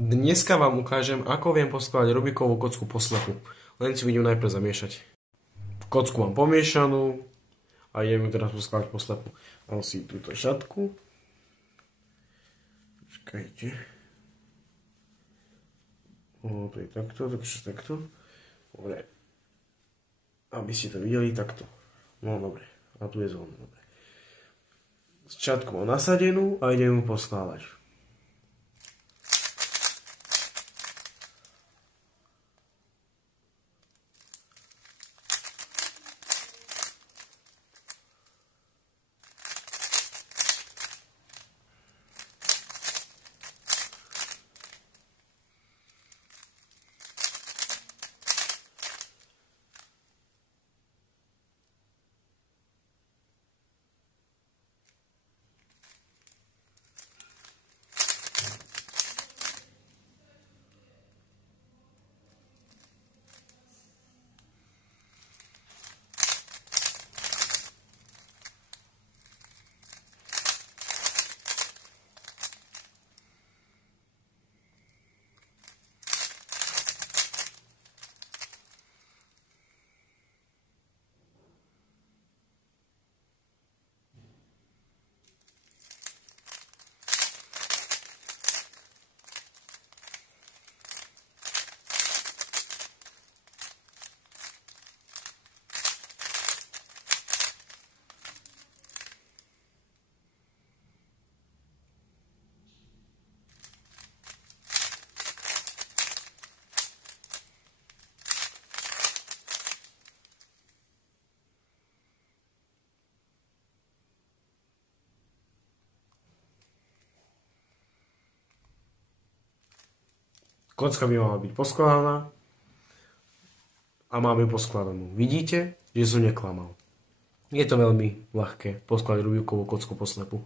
Dneska vám ukážem, ako viem poskladať Rubikovú kocku po slepu. Len si vidím najprv zamiešať. Kocku mám pomiešanú a idem ju teraz poskladať po slepu. Mám si túto šatku. Počkajte. To je takto, takže takto. Dobre. Aby ste to videli takto. No dobre. A tu je zóna. Dobre. Šatku mám nasadenú a idem ju poskladať. Kocka by mala byť poskladaná a mám ju poskladanú. Vidíte, že som neklamal. Je to veľmi ľahké poskladať Rubikovú kocku po slepu.